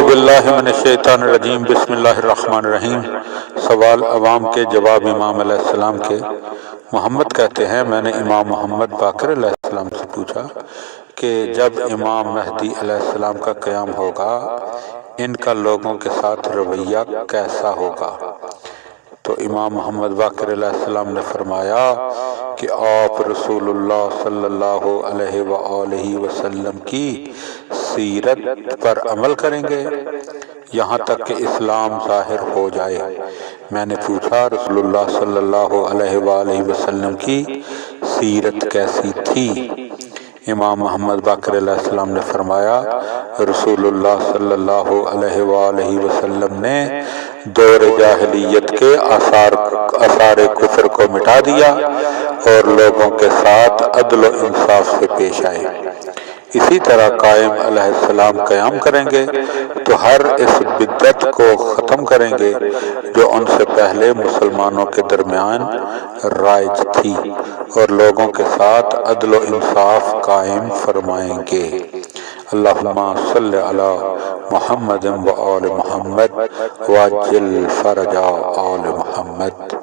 اعوذ باللہ من الشیطان الرجیم بسم اللہ الرحمن الرحیم۔ سوال عوام کے جواب امام علیہ السلام کے۔ محمد کہتے ہیں میں نے امام محمد باقر علیہ السلام سے پوچھا کہ جب امام مہدی علیہ السلام کا قیام ہوگا ان کا لوگوں کے ساتھ رویہ کیسا ہوگا؟ تو امام محمد باقر علیہ السلام نے فرمایا کہ آپ رسول اللہ صلی اللہ علیہ وآلہ وسلم کی سیرت پر عمل کریں گے یہاں تک کہ اسلام ظاہر ہو جائے۔ میں نے پوچھا رسول اللہ صلی اللہ علیہ وآلہ وسلم کی سیرت کیسی تھی؟ امام محمد باقر علیہ السلام نے فرمایا رسول اللہ صلی اللہ علیہ وآلہ وسلم نے دور جاہلیت کے آثار کفر کو مٹا دیا اور لوگوں کے ساتھ عدل و انصاف سے پیش آئے۔ اسی طرح قائم علیہ السلام قیام کریں گے تو ہر اس بدعت کو ختم کریں گے جو ان سے پہلے مسلمانوں کے درمیان رائج تھی اور لوگوں کے ساتھ عدل و انصاف قائم فرمائیں گے۔ اللہم صلی علی محمد و آل محمد وعجل فرج آل محمد۔